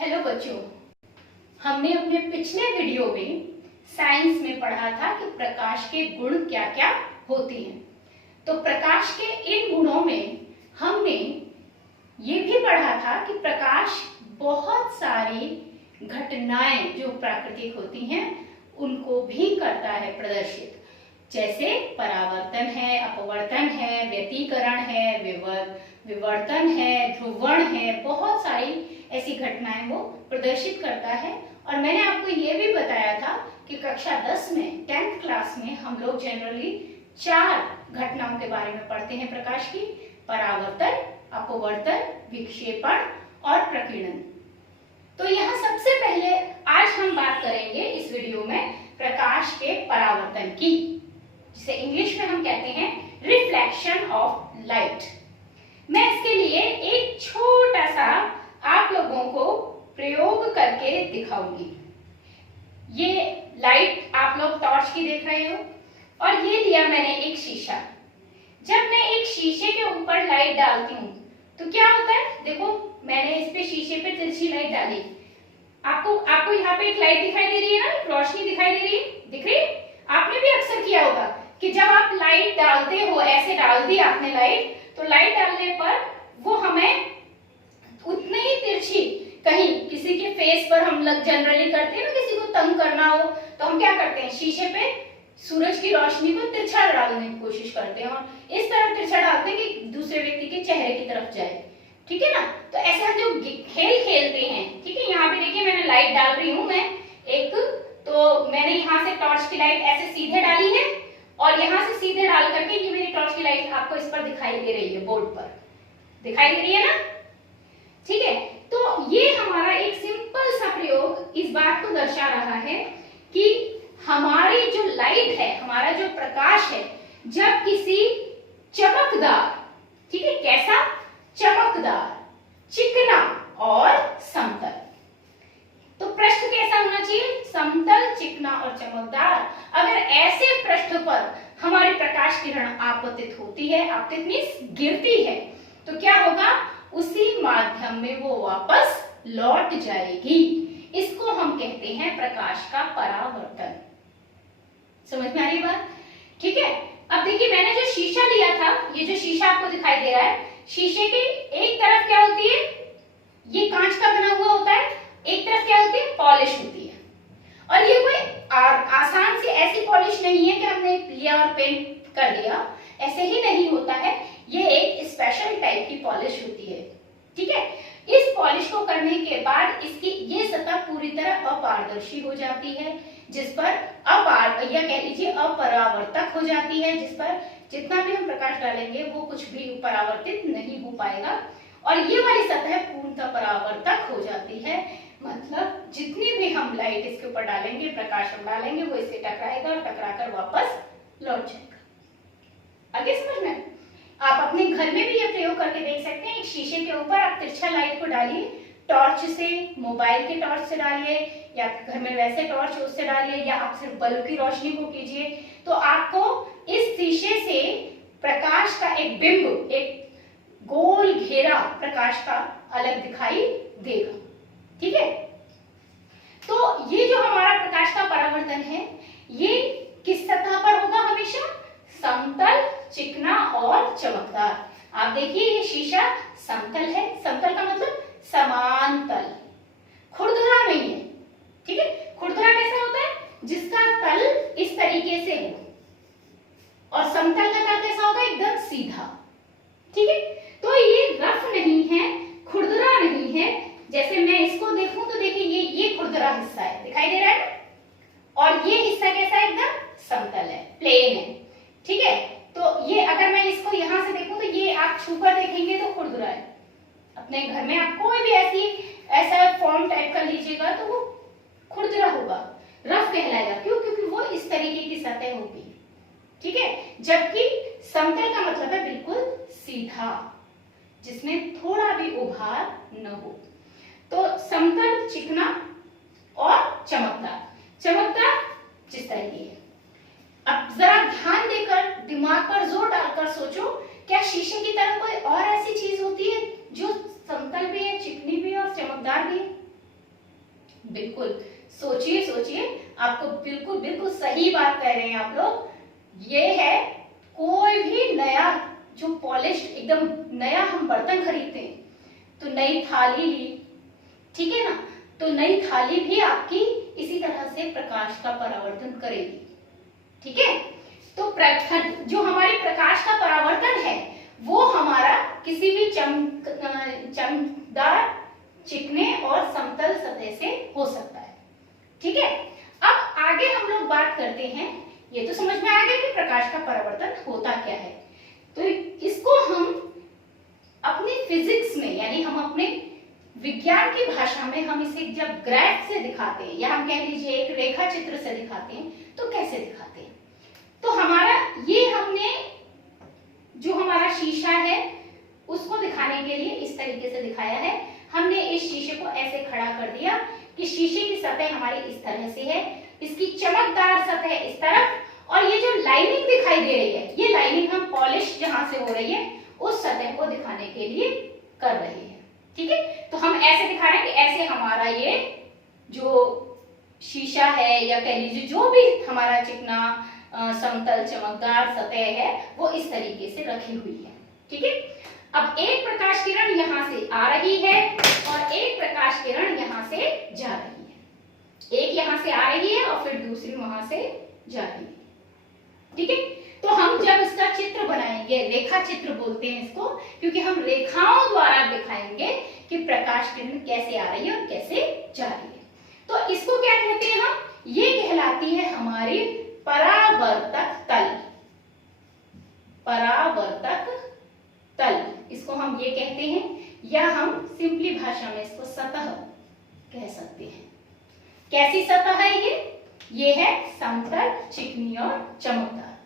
Hello बच्चों, हमने अपने पिछले वीडियो में साइंस में पढ़ा था कि प्रकाश के गुण क्या क्या होते हैं। तो प्रकाश के इन गुणों में हमने ये भी पढ़ा था कि प्रकाश बहुत सारी घटनाएं जो प्राकृतिक होती हैं उनको भी करता है प्रदर्शित, जैसे परावर्तन है, अपवर्तन है, व्यतिकरण है, विवर्तन है, ध्रुवण है। बहुत सारी ऐसी घटनाएं वो प्रदर्शित करता है। और मैंने आपको ये भी बताया था कि कक्षा 10 में 10th क्लास में हम लोग जनरली 4 घटनाओं के बारे में पढ़ते हैं प्रकाश की: परावर्तन, अपवर्तन, विक्षेपण और प्रकीर्णन। तो यहाँ सबसे पहले आज हम बात करेंगे इस वीडियो में प्रकाश के परावर्तन की, जिसे इंग्लिश में हम कहते हैं रिफ्लेक्शन ऑफ लाइट। मैं इसके लिए एक छोटा सा आप लोगों को प्रयोग करके दिखाऊंगी। ये लाइट आप लोग टॉर्च की देख रहे हो और ये लिया मैंने एक शीशा। जब मैं एक शीशे के ऊपर लाइट डालती हूँ तो क्या होता है? देखो, मैंने इस पे शीशे पे तिरछी लाइट डाली। आपको यहाँ पे एक लाइट दिखाई दे रही है ना, रोशनी दिखाई दे रही है, दिख रही है? आपने भी अक्सर किया होगा कि जब आप लाइट डालते हो, ऐसे डाल दी आपने लाइट, तो लाइट डालने पर वो हमें उतनी ही तिरछी, कहीं किसी के फेस पर हम लोग जनरली करते हैं ना, किसी को तंग करना हो तो हम क्या करते हैं, शीशे पे सूरज की रोशनी को तिरछा डालने की कोशिश करते हैं और इस तरह तिरछा डालते हैं कि दूसरे व्यक्ति के चेहरे की तरफ जाए। ठीक है ना? तो ऐसे हम जो खेल खेलते हैं, ठीक है, यहाँ पे देखिए मैंने लाइट डाल रही हूँ मैं एक, तो मैंने यहाँ से टॉर्च की लाइट ऐसे सीधे डाली है और यहाँ से सीधे डाल करके ये मेरी टॉर्च की लाइट आपको इस पर दिखाई दे रही है, बोर्ड पर दिखाई दे रही है ना? ठीक है, तो ये हमारा एक सिंपल सा प्रयोग इस बात को दर्शा रहा है कि हमारी जो लाइट है, हमारा जो प्रकाश है, जब किसी चमकदार, ठीक है, कैसा? चमकदार, चिकना और समतल। तो पृष्ठ कैसा होना चाहिए? समतल, चिकना और चमकदार। अगर ऐसे पृष्ठ पर हमारी प्रकाश किरण आपतित होती है, आपतित मीन्स गिरती है, तो क्या होगा? उसी माध्यम में वो वापस लौट जाएगी। इसको हम कहते हैं प्रकाश का परावर्तन। समझ में आ रही बात? ठीक है, अब देखिए मैंने जो शीशा लिया था, ये जो शीशा आपको दिखाई दे रहा है, शीशे की एक तरफ क्या होती है? ये कांच का बना हुआ होता है, एक तरफ क्या होती है? पॉलिश होती है। और ये कोई आसान सी ऐसी पॉलिश नहीं है कि हमने लिया और पेंट कर दिया, ऐसे ही नहीं होता है। ये एक स्पेशल टाइप की पॉलिश होती है। ठीक है, इस पॉलिश को करने के बाद इसकी ये सतह पूरी तरह अपारदर्शी हो जाती है, जिस पर या कह लीजिए अपरावर्तक हो जाती है, जिस पर जितना भी हम प्रकाश डालेंगे वो कुछ भी परावर्तित नहीं हो पाएगा। और ये वाली सतह पूर्णतः परावर्तक हो जाती है, मतलब जितनी भी हम लाइट इसके ऊपर डालेंगे, प्रकाश हम डालेंगे, वो इससे टकराएगा और टकराकर वापस लौट जाएगा। आगे समझ में? आप अपने घर में भी ये प्रयोग करके देख सकते हैं। एक शीशे के ऊपर आप तिरछा लाइट को डालिए, टॉर्च से, मोबाइल के टॉर्च से डालिए, या घर में वैसे टॉर्च है उससे डालिए, या आप सिर्फ बल्ब की रोशनी को कीजिए, तो आपको इस शीशे से प्रकाश का एक बिंब, एक गोल घेरा प्रकाश का अलग दिखाई देगा। ठीक है, तो ये जो हमारा प्रकाश का परावर्तन है, ये किस सतह पर होगा? हमेशा समतल, चिकना और चमकदार। आप देखिए ये शीशा समतल है, समतल का मतलब समांतल, खुरदुरा नहीं है। ठीक है, खुरदुरा कैसा होता है? जिसका तल इस तरीके से हो, और समतल का तल कैसा होगा? एकदम सीधा। ठीक है, तो ये रफ नहीं है, खुरदुरा नहीं है। जैसे मैं इसको देखूं तो देखिए ये खुरदुरा हिस्सा है, दिखाई दे रहा है ना? और ये हिस्सा कैसा है? एकदम समतल है, प्लेन है। ठीक है, तो ये अगर मैं इसको यहां से देखूं तो ये आप छूकर देखेंगे तो खुरदुरा है। अपने घर में आप कोई भी ऐसा फॉर्म टाइप कर लीजिएगा तो वो खुरदुरा होगा, रफ कहलाएगा। क्यों? क्योंकि वो इस तरीके की सतह होगी। ठीक है, जबकि समतल का मतलब है बिल्कुल सीधा, जिसमें थोड़ा भी उभार न हो। तो समतल, चिकना और चमकदार। चमकदार जिस तरह की है। अब जरा ध्यान देकर, दिमाग पर जोर डालकर सोचो, क्या शीशे की तरह कोई और ऐसी चीज होती है जो समतल भी है, चिकनी भी है और चमकदार भी है? बिल्कुल, सोचिए सोचिए, आपको बिल्कुल बिल्कुल सही बात कह रहे हैं आप लोग। ये है कोई भी नया जो पॉलिश्ड एकदम नया हम बर्तन खरीदते हैं, तो नई थाली ली, ठीक है ना, तो नई थाली भी आपकी इसी तरह से प्रकाश का परावर्तन करेगी, ठीक है। तो जो हमारी प्रकाश का परावर्तन है वो हमारा किसी भी चमकदार, चिकने और समतल सतह से हो सकता है, ठीक है। अब आगे हम लोग बात करते हैं, ये तो समझ में आ गया कि प्रकाश का परावर्तन होता क्या है। तो इसको हम अपनी फिजिक्स में, यानी हम अपने विज्ञान की भाषा में हम इसे जब ग्राफ से दिखाते हैं, या हम कह लीजिए एक रेखा चित्र से दिखाते हैं, तो कैसे दिखाते हैं। तो हमारा ये हमने जो हमारा शीशा है उसको दिखाने के लिए इस तरीके से दिखाया है। हमने इस शीशे को ऐसे खड़ा कर दिया कि शीशे की सतह हमारी इस तरह से है, इसकी चमकदार सतह इस तरफ, और ये जो लाइनिंग दिखाई दे रही है, ये लाइनिंग हम पॉलिश जहां से हो रही है उस सतह को दिखाने के लिए कर रहे हैं, ठीक है। तो हम ऐसे दिखा रहे हैं कि ऐसे हमारा ये जो शीशा है, या कह लीजिए जो भी हमारा चिकना समतल चमकदार सतह है वो इस तरीके से रखी हुई है, ठीक है। अब एक प्रकाश किरण यहाँ से आ रही है और एक प्रकाश किरण यहाँ से जा रही है। एक यहाँ से आ रही है और फिर दूसरी वहां से जा रही है, ठीक है। तो हम जब इसका चित्र बनाएंगे, रेखा चित्र बोलते हैं इसको, क्योंकि हम रेखाओं द्वारा दिखाएंगे कि प्रकाश किरण कैसे आ रही है और कैसे जा रही है। तो इसको क्या कहते हैं हम, ये कहलाती है हमारी परावर्तक तल। परावर्तक तल इसको हम ये कहते हैं, या हम सिंपली भाषा में इसको सतह कह सकते हैं। कैसी सतह है ये है समतल, चिकनी और चमकदार,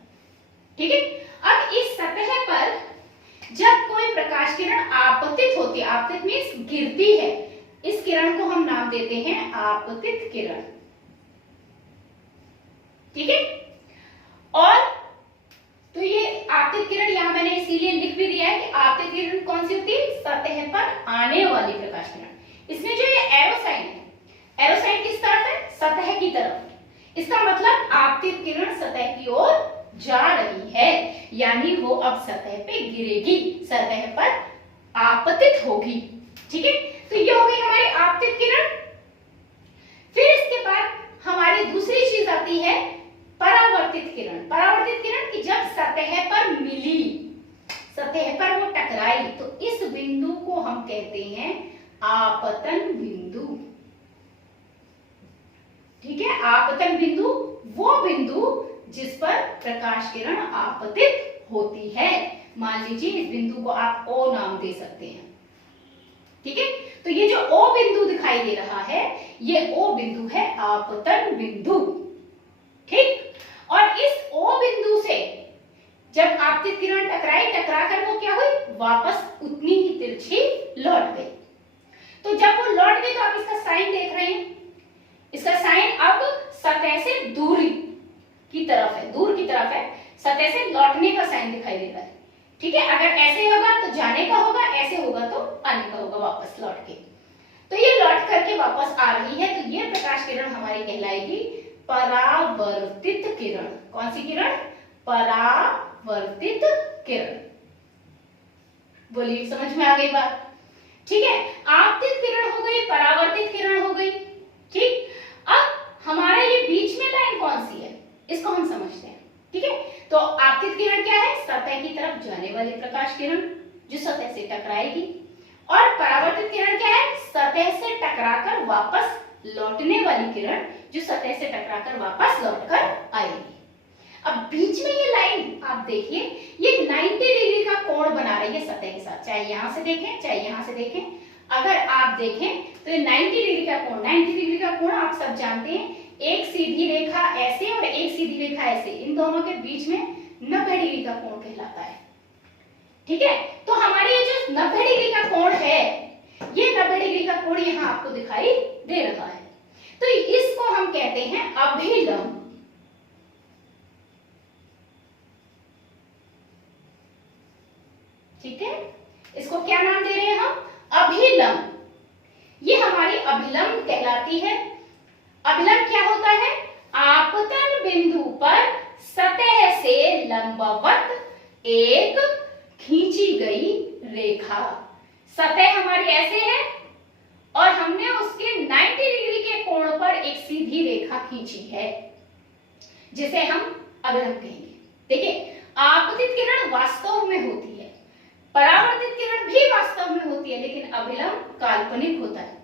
ठीक है। अब इस सतह पर जब कोई प्रकाश किरण आपतित होती है, आपतित मीन्स गिरती है, इस किरण को हम नाम देते हैं आपतित किरण, ठीक है। और तो ये आपतित किरण यहां मैंने इसीलिए लिख भी दिया है कि आपतित किरण कौन सी होती है, सतह पर आने वाली प्रकाश किरण। इसमें जो ये एरो साइन है, एरो साइन किस तरफ है, सतह की तरफ। इसका मतलब आपतित किरण सतह की ओर जा रही है, यानी वो अब सतह पे गिरेगी, सतह पर आपतित होगी, ठीक है। तो ये हो गई हमारी आपतित किरण। फिर इसके बाद हमारी दूसरी चीज आती है परावर्तित किरण। परावर्तित किरण की जब सतह पर मिली, सतह पर वो टकराई, तो इस बिंदु को हम कहते हैं आपतन बिंदु, ठीक है। आपतन बिंदु वो बिंदु जिस पर प्रकाश किरण आपतित होती है। मान लीजिए इस बिंदु को आप O नाम दे सकते हैं, ठीक है। तो ये जो O बिंदु दिखाई दे रहा है, ये O बिंदु है आपतन बिंदु, ठीक। और इस O बिंदु से जब आपतित किरण टकराई, टकराकर वो क्या हुई, वापस उतनी ही तिरछी लौट गई। तो जब वो लौट गई तो आप इसका साइन देख रहे हैं, इसका साइन अब सतह से दूरी की तरफ है, दूर की तरफ है, सतह से लौटने का साइन दिखाई दे रहा है, ठीक है। अगर ऐसे होगा तो जाने का होगा, ऐसे होगा तो आने का होगा, वापस लौट के। तो ये लौट करके वापस आ रही है, तो ये प्रकाश किरण हमारी कहलाएगी परावर्तित किरण। कौन सी किरण, परावर्तित किरण। बोलिए, समझ में आ गई बात, ठीक है। आपतित किरण हो गई, परावर्तित किरण हो गई, ठीक। अब हमारा ये बीच में लाइन कौन सी है, इसको हम समझते हैं, ठीक है। तो आपतित किरण क्या है, सतह की तरफ जाने वाली प्रकाश किरण जो सतह से टकराएगी, और परावर्तित किरण क्या है, सतह से टकराकर वापस लौटने वाली किरण जो सतह से टकराकर वापस लौटकर आएगी। अब बीच में ये लाइन आप देखिए, ये 90 डिग्री का कोण बना रही है सतह के साथ, चाहे यहां से देखें चाहे यहां से देखें। अगर आप देखें तो ये 90 डिग्री का कोण, 90 डिग्री का कोण आप सब जानते हैं, एक सीधी रेखा ऐसे और एक सीधी रेखा ऐसे, इन दोनों के बीच में 90 डिग्री का कोण कहलाता है, ठीक है। तो हमारी ये जो 90 डिग्री का कोण है, ये 90 डिग्री का कोण यहाँ आपको दिखाई दे रहा है, तो इसको हम कहते हैं अभिलंब, ठीक है। इसको क्या नाम दे रहे हैं हम, अभिलंब। ये हमारी अभिलंब कहलाती है। अभिलंब क्या होता है? आपतन बिंदु पर सतह से लंबवत एक खींची गई रेखा। सतह हमारी ऐसे है और हमने उसके 90 डिग्री के कोण पर एक सीधी रेखा खींची है, जिसे हम अभिलंब कहेंगे। देखिए, आपतित किरण वास्तव में होती है, परावर्तित किरण भी वास्तव में होती है, लेकिन अभिलंब काल्पनिक होता है।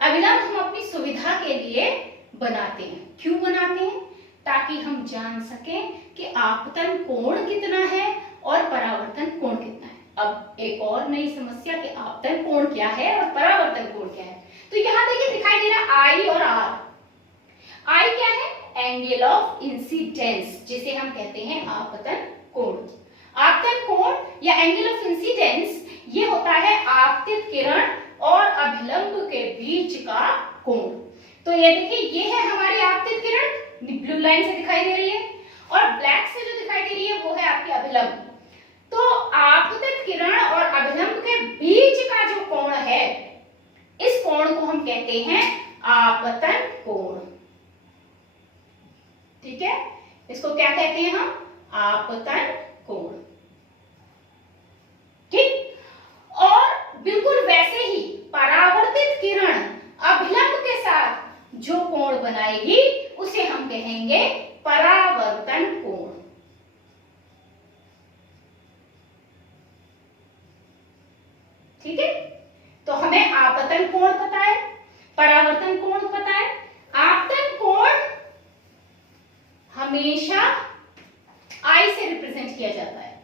अभिलंब हम अपनी सुविधा के लिए बनाते हैं। क्यों बनाते हैं? ताकि हम जान सकें कि आपतन कोण कितना है और परावर्तन कोण कितना है। अब एक और नई समस्या कि आपतन कोण क्या है और परावर्तन कोण क्या है। तो यहाँ देखिए दिखाई दे रहा आई और आर। आई क्या है? एंगल ऑफ इंसिडेंस, जिसे हम कहते हैं आपतन कोण। आपतन कोण या एंगल ऑफ इंसिडेंस ये होता है आपतित किरण और अभिलंब के बीच का कोण। तो ये देखिए, ये है हमारी आपतित किरण, ब्लू लाइन से दिखाई दे रही है, और ब्लैक से जो दिखाई दे रही है वो है आपकी अभिलंब। तो आपतित किरण और अभिलंब के बीच का जो कोण है, इस कोण को हम कहते हैं आपतन कोण। ठीक है, इसको क्या कहते हैं हम? आपतन कोण। ठीक, और बिल्कुल वैसे ही परावर्तित किरण अभिलंब के साथ जो कोण बनाएगी उसे हम कहेंगे परावर्तन कोण। ठीक है, तो हमें आपतन कोण पता है, परावर्तन कोण पता है। आपतन कोण हमेशा आई से रिप्रेजेंट किया जाता है।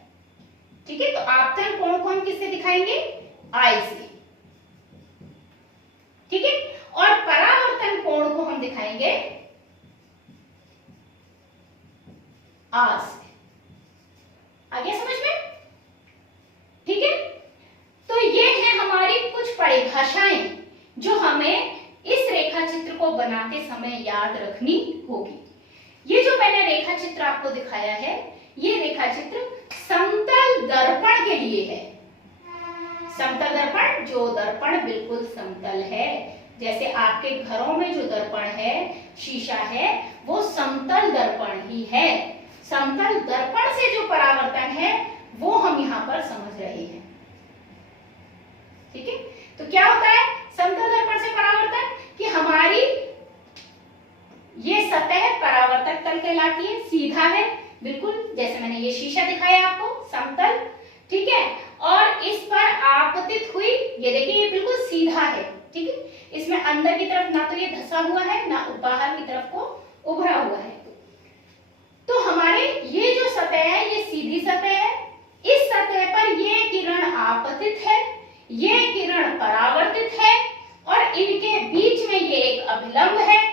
ठीक है, तो आपतन कोण को हम किससे दिखाएंगे? आई से। ठीक है, और परावर्तन कोण को हम दिखाएंगे आर से। आ गया समझ में? ठीक है, तो ये है हमारी कुछ परिभाषाएं जो हमें इस रेखा चित्र को बनाते समय याद रखनी होगी। ये जो मैंने रेखा चित्र आपको दिखाया है, ये रेखा चित्र समतल दर्पण के लिए है। समतल दर्पण, जो दर्पण बिल्कुल समतल है, जैसे आपके घरों में जो दर्पण है, शीशा है, वो समतल दर्पण ही है। समतल दर्पण से जो परावर्तन है वो हम यहाँ पर समझ रहे हैं। ठीक है, तो क्या होता है समतल दर्पण से परावर्तन? कि हमारी ये सतह परावर्तक तल कहलाती है, सीधा है बिल्कुल, जैसे मैंने ये शीशा दिखाया आपको, समतल। ठीक है, और इस पर आपतित हुई, ये देखिए ये बिल्कुल सीधा है। ठीक है, इसमें अंदर की तरफ ना तो ये धसा हुआ है, ना बाहर की तरफ को उभरा हुआ है। तो हमारे ये जो सतह है ये सीधी सतह है। इस सतह पर ये किरण आपतित है, ये किरण परावर्तित है, और इनके बीच में ये एक अभिलंब है।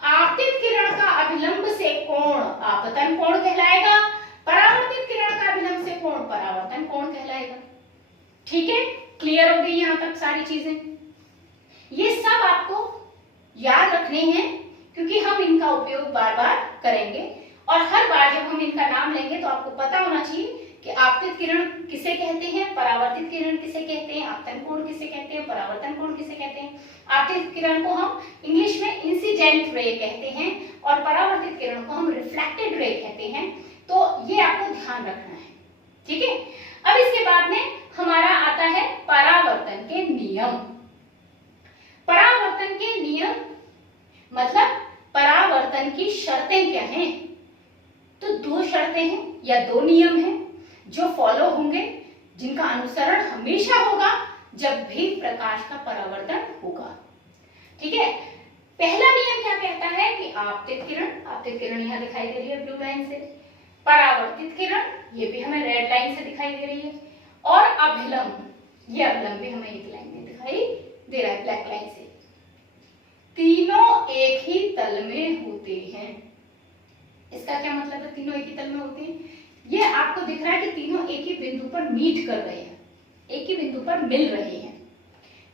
आपतित किरण का अभिलंब से कोण आपतन कोण कहलाएगा, परावर्तित किरण का अभिलंब से कोण परावर्तन कोण कहलाएगा। ठीक है, क्लियर हो गई यहां तक सारी चीजें? ये सब आपको याद रखने हैं क्योंकि हम इनका उपयोग बार बार करेंगे, और हर बार जब हम इनका नाम लेंगे तो आपको पता होना चाहिए कि आपतित किरण किसे कहते हैं, परावर्तित किरण किसे कहते हैं, आपतन कोण किसे कहते हैं, परावर्तन कोण किसे कहते हैं। आपतित किरण को हम इंग्लिश में इंसिडेंट रे कहते हैं और परावर्तित किरण को हम रिफ्लेक्टेड रे कहते हैं। तो ये आपको ध्यान रखना है। ठीक है, अब इसके बाद में हमारा आता है परावर्तन के नियम। परावर्तन के नियम मतलब परावर्तन की शर्तें क्या हैं? तो दो शर्तें हैं या दो नियम हैं जो फॉलो होंगे, जिनका अनुसरण हमेशा होगा जब भी प्रकाश का परावर्तन होगा। ठीक है, पहला नियम क्या कहता है कि आपतित किरण यहाँ दिखाई दे रही है ब्लू लाइन से, परावर्तित किरण ये भी हमें रेड लाइन से दिखाई दे रही है, और अभिलंब, ये अभिलंब भी हमें एक लाइन में दिखाई दे रहा है ब्लैक लाइन से। तीनों एक ही तल में होते हैं। इसका क्या मतलब है तीनों एक ही तल में होते हैं? ये आपको दिख रहा है कि तीनों एक ही बिंदु पर मीट कर रहे हैं, एक ही बिंदु पर मिल रहे हैं।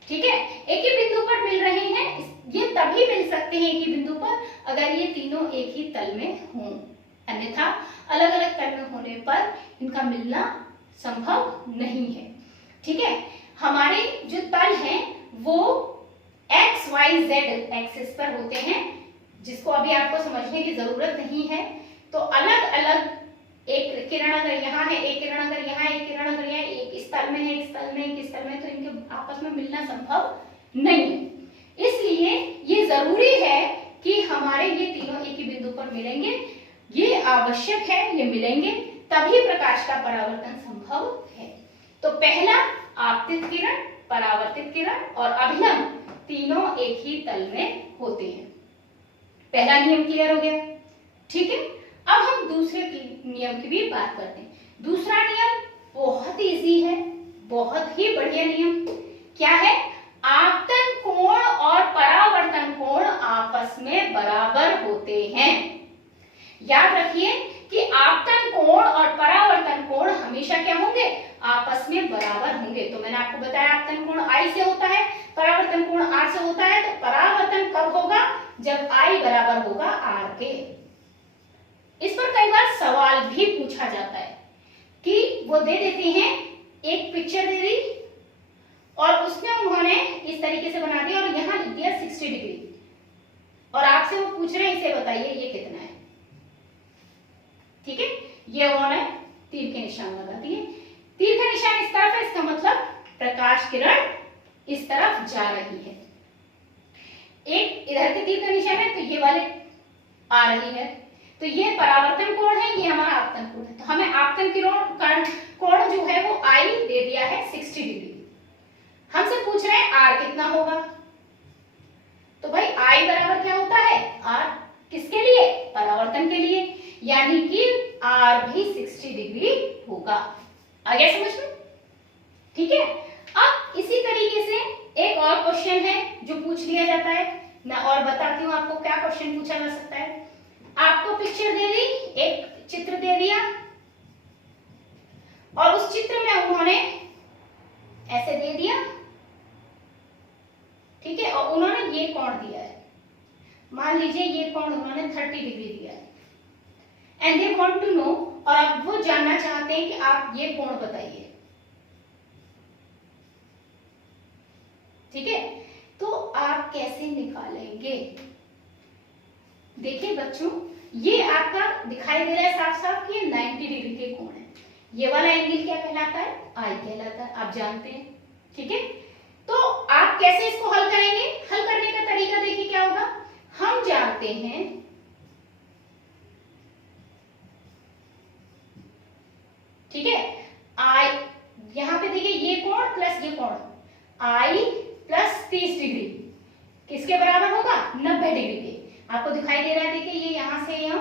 ठीक है, एक ही बिंदु पर मिल रहे हैं। ये तभी मिल सकते हैं एक ही बिंदु पर अगर ये तीनों एक ही तल में हों, अन्यथा अलग अलग तल में होने पर इनका मिलना संभव नहीं है। ठीक है, हमारे जो तल हैं वो XYZ एक्सिस पर होते हैं, जिसको अभी आपको समझने की जरूरत नहीं है। तो अलग अलग, एक किरण अगर यहाँ है, एक किरण अगर यहाँ, एक किरण अगर यहाँ, एक इस तल में है, एक तल में, एक इस तल में, तो इनके आपस में मिलना संभव नहीं है। इसलिए ये जरूरी है कि हमारे ये तीनों एक ही बिंदु पर मिलेंगे, ये आवश्यक है, ये मिलेंगे तभी प्रकाश का परावर्तन संभव है। तो पहला आपतित किरण, परावर्तित किरण और अभिलंब तीनों एक ही तल में होते हैं। पहला नियम क्लियर हो गया, ठीक है। अब हम दूसरे नियम की भी बात करते हैं। दूसरा नियम बहुत इजी है, बहुत ही बढ़िया नियम। क्या है? आपतन कोण और परावर्तन कोण आपस में बराबर होते हैं। याद रखिए कि आपतन कोण और परावर्तन कोण हमेशा क्या होंगे? आपस में बराबर होंगे। तो मैंने आपको बताया आपतन कोण I से होता है, परावर्तन कोण R से होता है। तो परावर्तन कब होगा? जब I बराबर होगा R के। इस पर कई बार सवाल भी पूछा जाता है कि वो दे देते हैं, एक पिक्चर दे दी और उसमें उन्होंने इस तरीके से बना दिया और यहाँ लिख दिया 60 डिग्री, और आपसे वो पूछ रहे हैं इसे बताइए ये कितना है। ठीक है, ये उन्होंने तीर के निशान लगा दिए। तीर का निशान इस तरफ है, इसका मतलब प्रकाश किरण इस तरफ जा रही है। एक इधर के तीर का निशान है तो ये वाले आ रही है। तो ये परावर्तन कोण है, ये हमारा आपतन कोण है। तो हमें आपतन कोण जो है वो I दे दिया है 60 डिग्री। हमसे पूछ रहे हैं R कितना होगा। तो भाई I बराबर क्या होता है? R किसके लिए? परावर्तन के लिए, यानी कि R भी 60 डिग्री होगा। आ गया समझ में? ठीक है। अब इसी तरीके से एक और क्वेश्चन है जो पूछ लिया जाता है। मैं और बताती हूँ आपको क्या क्वेश्चन पूछा जा सकता है। आपको पिक्चर दे दी, एक चित्र दे दिया और उस चित्र में उन्होंने ऐसे दे दिया, ठीक है, और उन्होंने ये कोण दिया है। मान लीजिए ये कोण उन्होंने 30 डिग्री दिया है and they want to know, और अब वो जानना चाहते हैं कि आप ये कोण बताइए। ठीक है, तो आप कैसे निकालेंगे? देखिए बच्चों, ये आपका दिखाई दे रहा है साफ साफ कि ये 90 डिग्री के कोण है। ये वाला एंगल क्या कहलाता है? I कहलाता है, आप जानते हैं। ठीक है, तो आप कैसे इसको हल करेंगे? हल करने का तरीका देखिए क्या होगा। हम जानते हैं ठीक है, I यहां पे देखिए ये कोण प्लस ये कोण, I प्लस 30 डिग्री किसके बराबर होगा? 90 डिग्री के। आपको दिखाई दे रहा है, देखिए ये यहां से यूं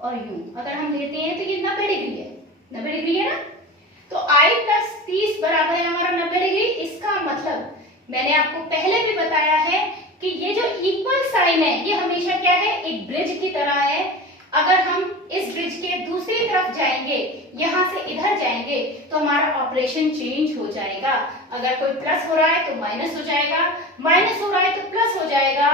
और यूं अगर हम लेते हैं तो ये 90 डिग्री है। 90 डिग्री है ना, तो I प्लस 30 बराबर है हमारा 90 डिग्री। इसका मतलब मैंने आपको पहले भी बताया है कि ये जो इक्वल साइन है ये हमेशा क्या है? एक ब्रिज की तरह है। अगर हम इस ब्रिज के दूसरी तरफ जाएंगे, यहां से इधर जाएंगे, तो हमारा ऑपरेशन चेंज हो जाएगा। अगर कोई प्लस हो रहा है तो माइनस हो जाएगा, माइनस हो रहा है तो प्लस हो जाएगा,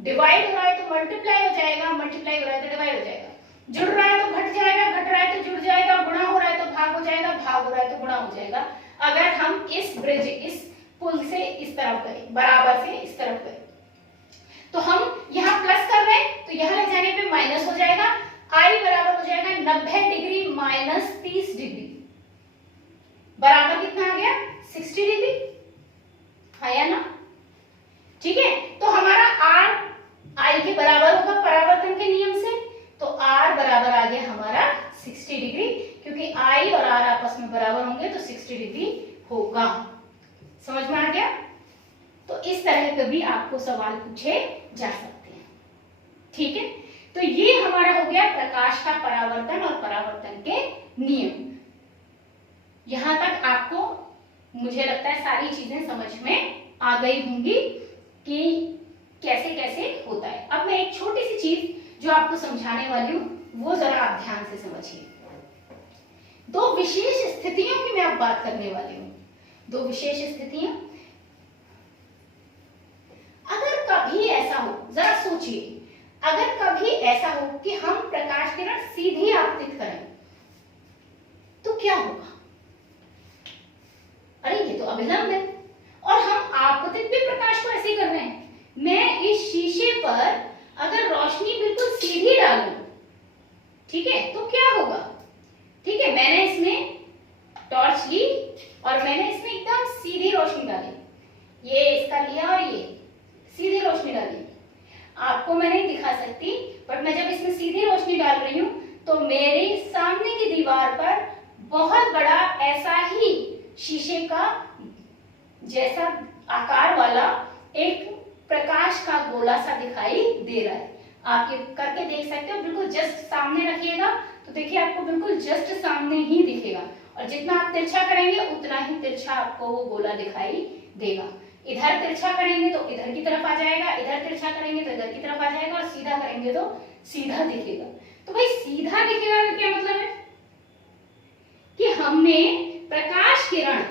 डिवाइड हो रहा है तो मल्टीप्लाई हो जाएगा, मल्टीप्लाई हो रहा है तो डिवाइड हो जाएगा, जुड़ रहा है तो घट जाएगा, घट रहा है तो जुड़ जाएगा, गुणा हो रहा है तो भाग हो जाएगा, भाग हो रहा है तो गुणा हो जाएगा। अगर हम इस ब्रिज, इस पुल से इस तरफ गए, बराबर से इस तरफ गए, तो हम यहाँ प्लस कर रहे हैं तो यहाँ ले जाने पे माइनस हो जाएगा। I बराबर हो जाएगा 90 डिग्री माइनस 30 डिग्री, बराबर कितना आ गया? 60 डिग्री, है या ना? ठीक है, तो हमारा R I के बराबर होगा परावर्तन के नियम से, तो R बराबर आ गया हमारा 60 डिग्री, क्योंकि I और R आपस में बराबर होंगे तो 60 डिग्री होगा। समझ में आ गया? तो इस तरह के भी आपको सवाल पूछे जा सकते हैं। ठीक है, तो ये हमारा हो गया प्रकाश का परावर्तन और परावर्तन के नियम। यहां तक आपको मुझे लगता है सारी चीजें समझ में आ गई होंगी कि कैसे कैसे होता है। अब मैं एक छोटी सी चीज जो आपको समझाने वाली हूं वो जरा आप ध्यान से समझिए। दो विशेष स्थितियों की मैं अब बात करने वाली हूं। दो विशेष स्थितियां, अगर कभी ऐसा हो, जरा सोचिए, अगर कभी ऐसा हो कि हम प्रकाश किरण सीधी आपतित करें तो क्या होगा? अरे ये तो अभिलंब है और हम आपतित भी प्रकाश को ऐसे कर रहे हैं। मैं इस शीशे पर अगर रोशनी बिल्कुल सीधी डालूं, ठीक है, तो क्या होगा? ठीक है, मैंने इसमें टॉर्च ली और मैंने इसमें एकदम सीधी रोशनी डाली, ये इसका लिया और ये सीधी रोशनी डाली। आपको मैं नहीं दिखा सकती, बट मैं जब इसमें सीधी रोशनी डाल रही हूं तो मेरे सामने की दीवार पर बहुत बड़ा ऐसा ही शीशे का जैसा आकार वाला एक प्रकाश का गोला सा दिखाई दे रहा है। आप ये करके देख सकते हो, बिल्कुल जस्ट सामने रखिएगा तो देखिए आपको बिल्कुल जस्ट सामने ही दिखेगा, और जितना आप तिरछा करेंगे उतना ही तिरछा आपको वो गोला दिखाई देगा। इधर तिरछा करेंगे तो इधर की तरफ आ जाएगा, इधर तिरछा करेंगे तो इधर की तरफ आ जाएगा, और सीधा करेंगे तो सीधा दिखेगा। तो भाई सीधा दिखेगा का क्या मतलब है कि हमने प्रकाश किरण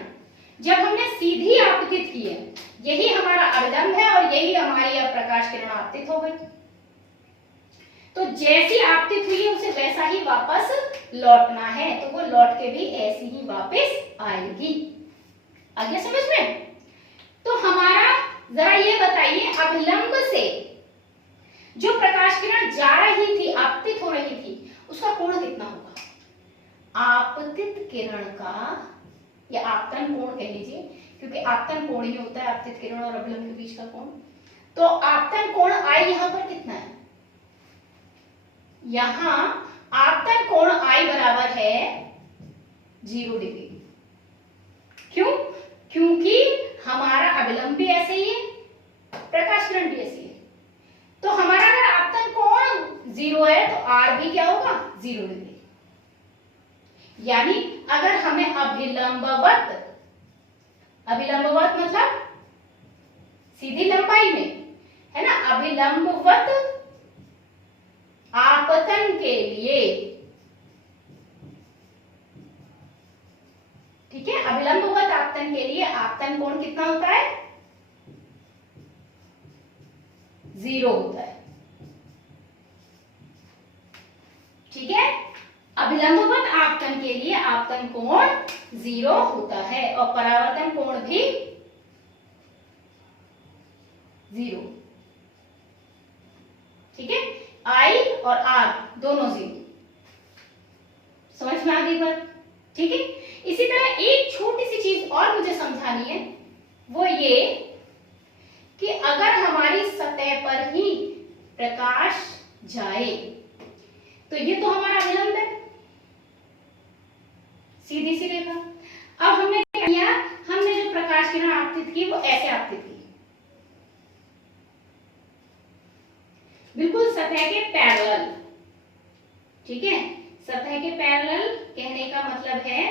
जब हमने सीधी आपतित की है, यही हमारा अवलंब है और यही हमारी अब प्रकाश किरण आपतित हो गई। तो जैसी आपतित हुई है उसे वैसा ही वापस लौटना है, तो वो लौट के भी ऐसी ही वापस आएगी। आ गया समझ में? तो हमारा जरा ये बताइए, अभिलंब से जो प्रकाश किरण जा रही थी, आपतित हो रही थी, उसका कोण कितना होगा? आपतित किरण का या आपतन कोण कह लीजिए, क्योंकि आपतन कोण ही होता है आपतित किरण और अभिलंब के बीच का कोण। तो आपतन कोण आई यहां पर कितना है? यहां आपतन कोण आई बराबर है 0 डिग्री। क्यों? क्योंकि हमारा अभिलंब भी ऐसे ही है, प्रकाश किरण भी ऐसी है। तो हमारा अगर आपतन कोण 0 है तो आर भी क्या होगा? 0 डिग्री। यानी अगर हमें अभिलंबवत मतलब सीधी लंबाई में, है ना, अभिलंबवत आपतन के लिए, ठीक है, अभिलंबवत आपतन के लिए आपतन कोण कितना होता है? 0 होता है। ठीक है, अभिलंबवत आपतन के लिए आपतन कोण 0 होता है और परावर्तन कोण भी 0। ठीक है, आई और आर दोनों 0। समझ में आ गई बात? ठीक है, इसी तरह एक छोटी सी चीज और मुझे समझानी है, वो ये कि अगर हमारी सतह पर ही प्रकाश जाए तो ये तो हमारा अभिलंब है, सीधी सी रेखा। अब हमने क्या किया? हमने जो प्रकाश किरण आपतित की वो ऐसे आपतित की, बिल्कुल सतह के पैरेलल। ठीक है, सतह के पैरेलल कहने का मतलब है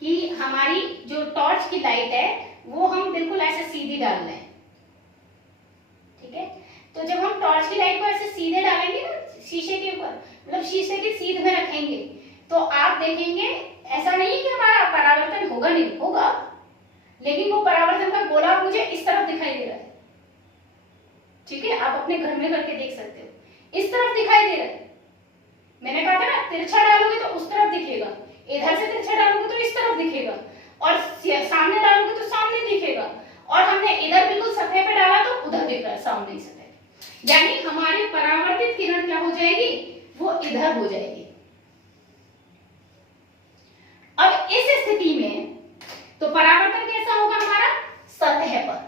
कि हमारी जो टॉर्च की लाइट है वो हम बिल्कुल ऐसे सीधी डाल रहे हैं। ठीक है, तो जब हम टॉर्च की लाइट को ऐसे सीधे डालेंगे ना शीशे के ऊपर, मतलब शीशे की सीध में रखेंगे, तो आप देखेंगे ऐसा नहीं कि हमारा परावर्तन होगा, नहीं होगा, लेकिन वो परावर्तन का गोला मुझे इस तरफ दिखाई दे रहा है। ठीक है, आप अपने घर में करके देख सकते हो, इस तरफ दिखाई दे रहा है। मैंने कहा था ना, तिरछा डालोगे तो उस तरफ दिखेगा, इधर से तिरछा डालोगे तो इस तरफ दिखेगा, और सामने डालोगे तो सामने दिखेगा, और हमने इधर बिल्कुल सतह पे डाला तो उधर दिख रहा है सामने ही सतह। यानी हमारी परावर्तित किरण क्या हो जाएगी? वो इधर हो जाएगी। अब इस स्थिति में तो परावर्तन कैसा होगा हमारा? सतह पर।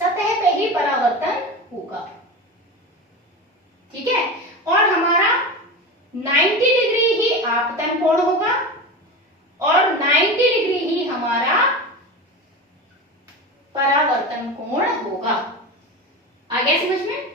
सतह पे ही परावर्तन होगा। ठीक है, और हमारा 90 डिग्री ही आपतन कोण होगा और 90 डिग्री ही हमारा परावर्तन कोण होगा। आ गया समझ में?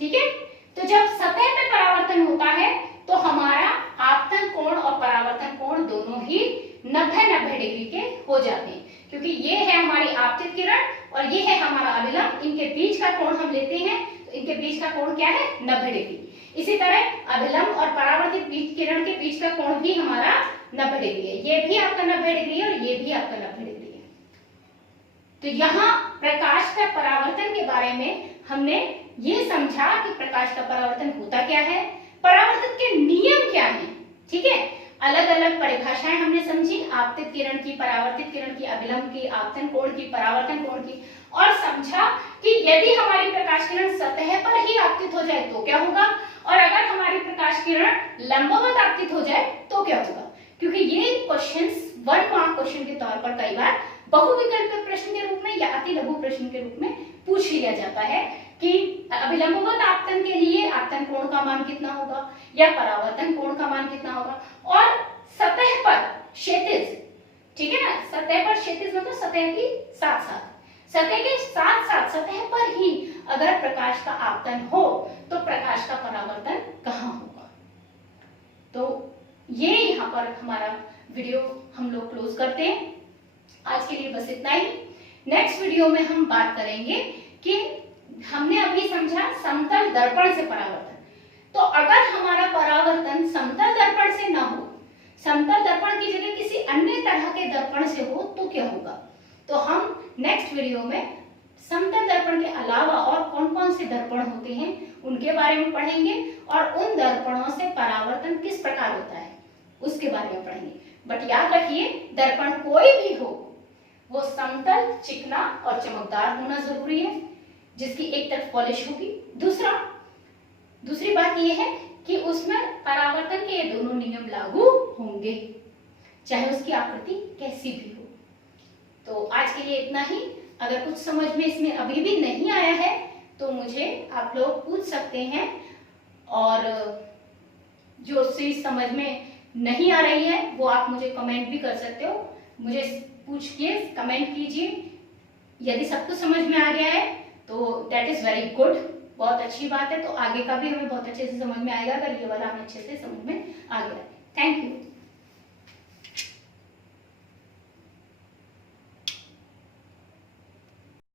ठीक है, तो जब सतह पे परावर्तन होता है तो हमारा आपतन कोण और परावर्तन कोण दोनों ही 90-90 डिग्री के हो जाते हैं, क्योंकि ये है हमारी आपतित किरण और ये है हमारा अभिलंब। इनके बीच का कोण हम लेते हैं तो इनके बीच का कोण क्या है? 90 डिग्री। इसी तरह अभिलंब और परावर्तित किरण के बीच का कोण भी हमारा 90 डिग्री है। ये भी आपका 90 डिग्री है और ये भी आपका 90 डिग्री है। तो यहाँ प्रकाश का परावर्तन के बारे में हमने ये समझा कि प्रकाश का परावर्तन होता क्या है, परावर्तन के नियम क्या हैं। ठीक है, अलग अलग परिभाषाएं हमने समझी, आपतित किरण की, परावर्तित किरण की, अभिलंब की, आपतन कोण की, परावर्तन कोण की, और समझा कि यदि हमारी प्रकाश किरण सतह पर ही आपतित हो जाए तो क्या होगा, और अगर हमारी प्रकाश किरण लंबवत आपतित हो जाए तो क्या होगा। क्योंकि ये क्वेश्चंस 1 मार्क क्वेश्चन के तौर पर कई बार बहुविकल्पित प्रश्न के रूप में या अति लघु प्रश्न के रूप में पूछ लिया जाता है कि अभिलंबवत आपतन के लिए आपतन कोण का मान कितना होगा या परावर्तन कोण का मान कितना होगा, और सतह पर क्षैतिज, ठीक है ना, सतह पर क्षैतिज मतलब सतह के साथ साथ, सतह के साथ साथ सतह पर ही अगर प्रकाश का आपतन हो तो प्रकाश का परावर्तन कहाँ होगा। तो ये यहाँ पर हमारा वीडियो हम लोग क्लोज करते हैं। आज के लिए बस इतना ही। नेक्स्ट वीडियो में हम बात करेंगे कि हमने अभी समझा समतल दर्पण से परावर्तन, तो अगर हमारा परावर्तन समतल दर्पण से ना हो, समतल दर्पण की जगह किसी अन्य तरह के दर्पण से हो तो क्या होगा। तो हम नेक्स्ट वीडियो में समतल दर्पण के अलावा और कौन कौन से दर्पण होते हैं उनके बारे में पढ़ेंगे, और उन दर्पणों से परावर्तन किस प्रकार होता है उसके बारे में पढ़ेंगे। बट याद रखिए, दर्पण कोई भी हो वो समतल, चिकना और चमकदार होना जरूरी है, जिसकी एक तरफ पॉलिश होगी। दूसरी बात यह है कि उसमें परावर्तन के ये दोनों नियम लागू होंगे, चाहे उसकी आकृति कैसी भी हो। तो आज के लिए इतना ही। अगर कुछ समझ में इसमें अभी भी नहीं आया है तो मुझे आप लोग पूछ सकते हैं, और जो चीज समझ में नहीं आ रही है वो आप मुझे कमेंट भी कर सकते हो, मुझे पूछ के कमेंट कीजिए। यदि सब कुछ समझ में आ गया है तो दैट इज वेरी गुड, बहुत अच्छी बात है। तो आगे का भी हमें बहुत अच्छे से समझ में आएगा अगर ये वाला हमें अच्छे से समझ में आ गया। Thank you.